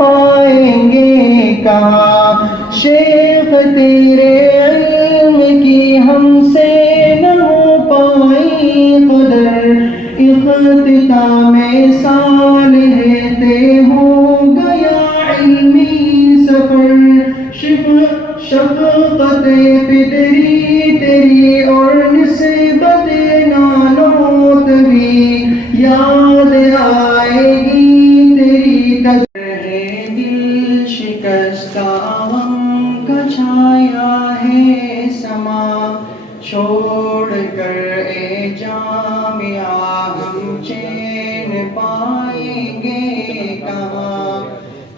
پائیں گے کہاں، شیخ تیرے علم کی ہم سے نہ ہو پائی قدر، اختتام سال ہے ہو گیا علمی سفر، شفقت پدری تیری اور نسبت نانوت بھی یاد آئے گی تیری قدر ہے، دل شکستہ غم کا چھایا ہے سما، چھوڑ کر اے جامعہ ہم چین پائیں گے کہاں،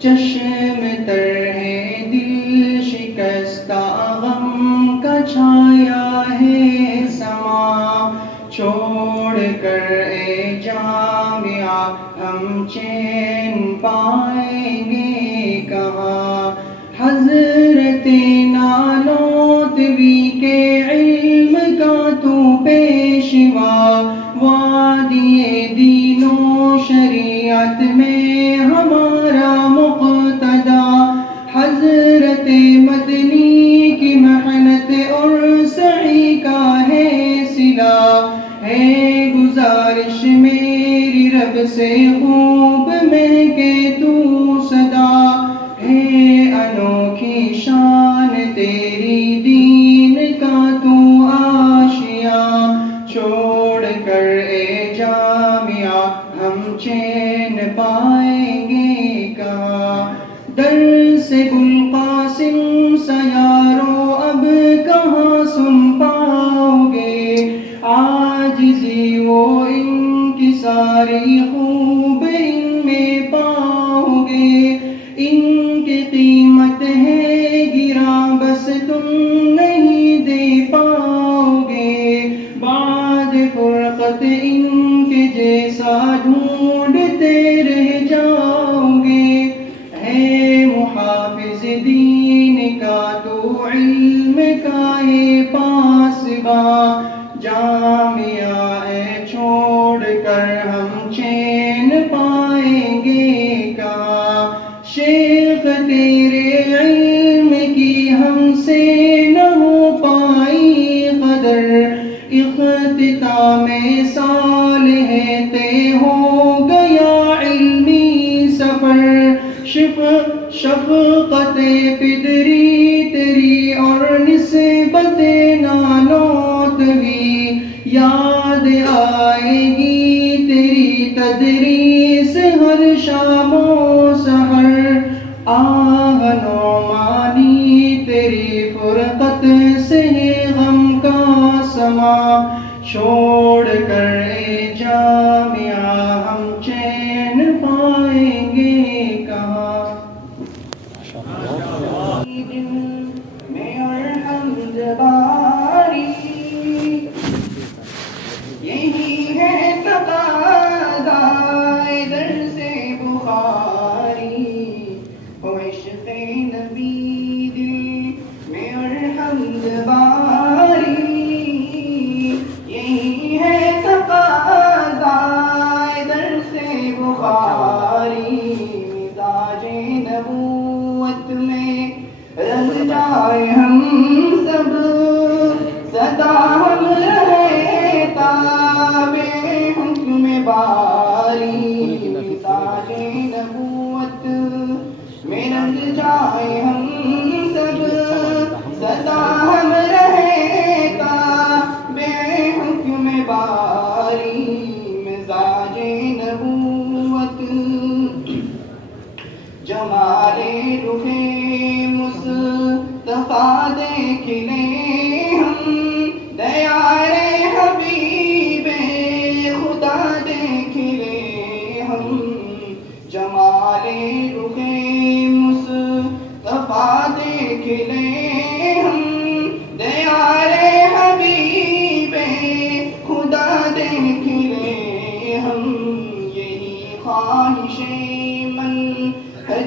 چشم تر ہے دل شکستہ غم کا چھایا ہے سما، چھوڑ کر اے جامعہ ہم چین پائیں گے کہاں، حضرت نانوتوی کے علم کا تو پیشوا، وادی دین و شریعت میں ہمارا مقتدا، حضرت مدنی کی محنت اور سعی کا ہے صلہ، ہے گزارش میری رب سے خوب میں کہ تو صدا، ہے انوکھی شان تیری دین کا تو آشیا، چھوڑ کر اے جامعہ ہم چین پائیں گے کہاں، درس بلقاسم سیارو اب کہاں سن پاؤ گے، عاجزی و انکساری خوب ان میں پاؤ گے، ان کی قیمت ہے گراں بس تم نہیں دے پاؤ گے، بعد فرقت ان کے جیسا ڈھونڈتے رہ جاؤ گے، ہے محافظ دین کا تو علم کا ہے پاسباں، جامعہ اے چھوڑ کر ہم چین پائیں گے کہاں، شیخ تیرے علم کی ہم سے نہ ہو پائی قدر، اختتام سال ہے طے ہو گیا علمی سفر، شفقت پدری تیری اور نسبت نانوت بھی یاد آئے گی تیری تدریس ہر شام و سحر، آہ نعمانی تیری فرقت سے ہے غم کا سما، چھوڑ کر اے جامعہ ہم چین پائیں گے کہاں، میں اور حمد باری یہی ہے تقاضا درس بخاری، او عشق نبی دل میں اور حمد باری یہی ہے تقاضا درس بخاری، مزاج نبوت میں رنگ جائے ہم سب، سدا ہم رہے تابع حکم باری، مزاج نبوت میں رنگ جائے ہم سب، سدا ہم رہے تابع حکم باری، مزاج نبوت جمال رخ مصطفیٰ دیکھ لیں ہم، دیار حبیب خدا دیکھ لیں ہم، جمال رخ مصطفیٰ دیکھ لیں ہم، دیار حبیب خدا دیکھ لیں ہم، یہی خواہش من ہے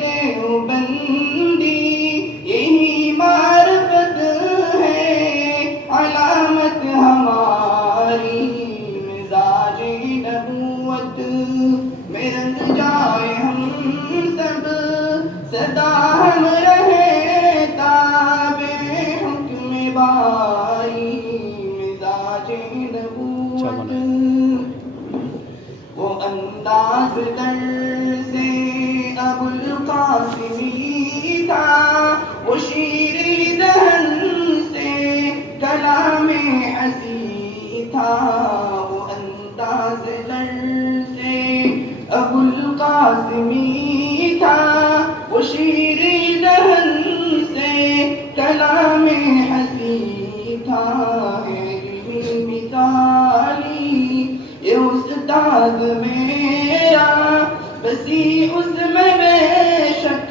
دیوبندی، یہی معرفت ہے علامت ہماری، مزاج نبوت میں رنگ جائے ہم سب، شیریں دہن سے کلام ہنسی تھا، وہ انداز لرزے ابو القاسمی تھا، وہ شیریں دہن سے کلام ہنسی تھا، علم مثالی یہ استاد میرا، بسی اس میں بے شک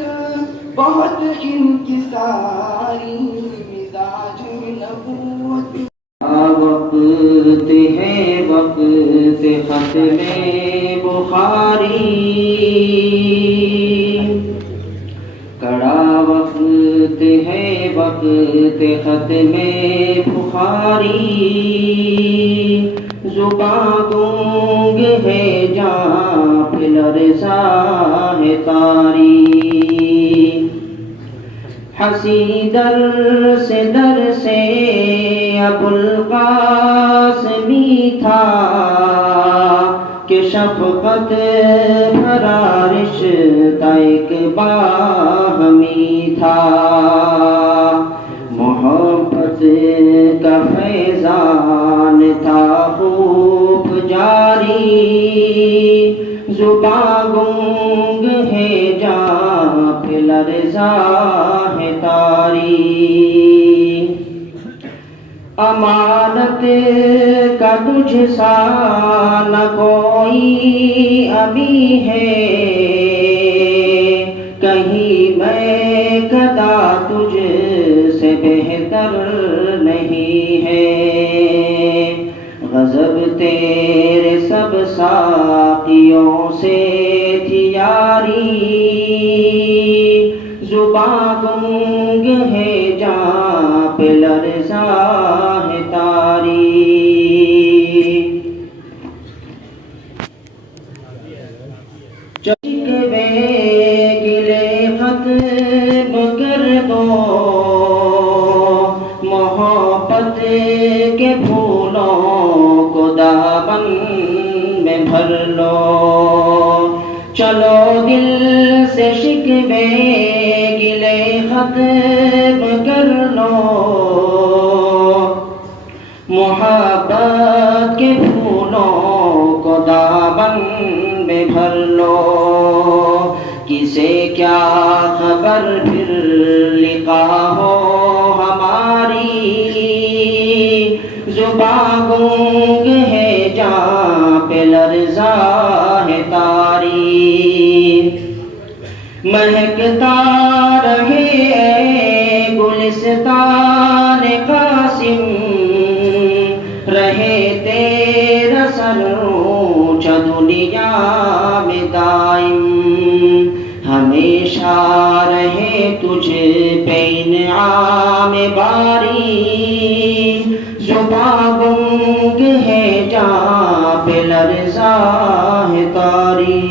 بہت انکساری مزاج نبوت۔ وقت ہے وقت ختم بخاری، کڑا وقت ہے وقت ختم بخاری، زباں گونگ ہے جہاں پہ لرزا ہے تاری، ہنسی در سے ابو القاسمی تھا، کہ شفقت بھرا رشتہ ایک باہمی تھا، محبت کا فیضان تھا خوب جاری، زباں گونگ ہے جہاں پہ لرزا ہے تاری، امانت کا تجھ سا نہ کوئی ابھی ہے، کہیں میں کدا تجھ سے بہتر نہیں ہے، غضب تیرے سب ساقیوں سے تھی یاری، زباں گونگ ہے جہاں پہ لرزا ہے تاری، شکوے گلے ختم کر دو، محبت کے پھولوں کو دامن میں بھر لو، چلو دل سے شکوے گلے ختم کر لو، محبت کے پھولوں کو دامن میں بھر لو، کسے کیا خبر پھر لقا ہو ہماری، زباں گونگ ہے جہاں پہ لرزا ہے تاری، مہکتا رہے اے گلستان قاسم، رہے تیرا سر اونچا دنیا میں دائم، ہمیشہ رہے تجھ پہ انعام باری، زباں گونگ ہے جہاں پہ لرزا ہے تاری،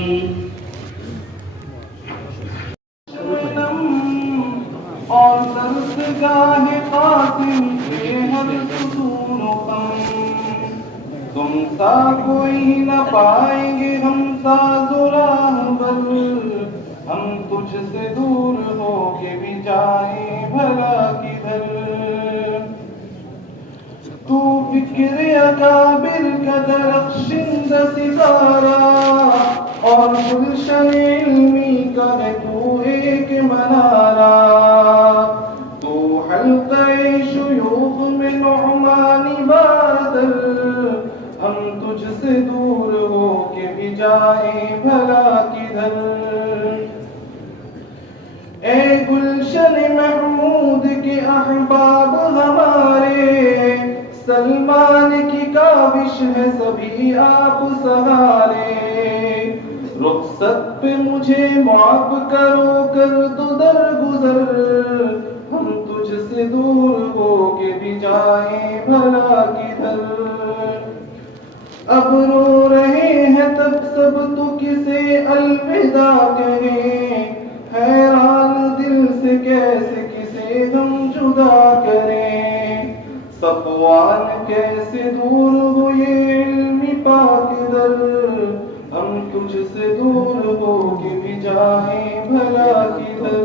اور درسگاہ قاسم کے ہر ستون و خم، تم سا کوئی نہ پائیں گے ہم ساز و راہبر، ہم تجھ سے دور ہو کے بھی جائیں بھلا کدھر، تو فکر اکابر کا درخشندہ ستارہ، اور گلشن علمی کا ہے تو ایک منارہ، تو حلقہ شیوخ میں نعمانی بادل، ہم تجھ سے دور ہو کے بھی جائیں بھلا کدھر، اے گلشن محمود کے احباب ہمارے، سلمان کی کاوش ہے سبھی آپ سہارے، رخصت پہ مجھے معاف کرو کر دو درگزر، ہم تجھ سے دور ہو کے بھی جائیں بھلا کدھر، اب رو رہے ہیں تب سب تو کسے الوداع کہیں، حیران دل سے کیسے کسے ہم جدا کریں، صفوان کیسے دور ہو یہ علمی پاک در، ہم تجھ سے دور ہو کے بھی جائیں بھلا کدھر،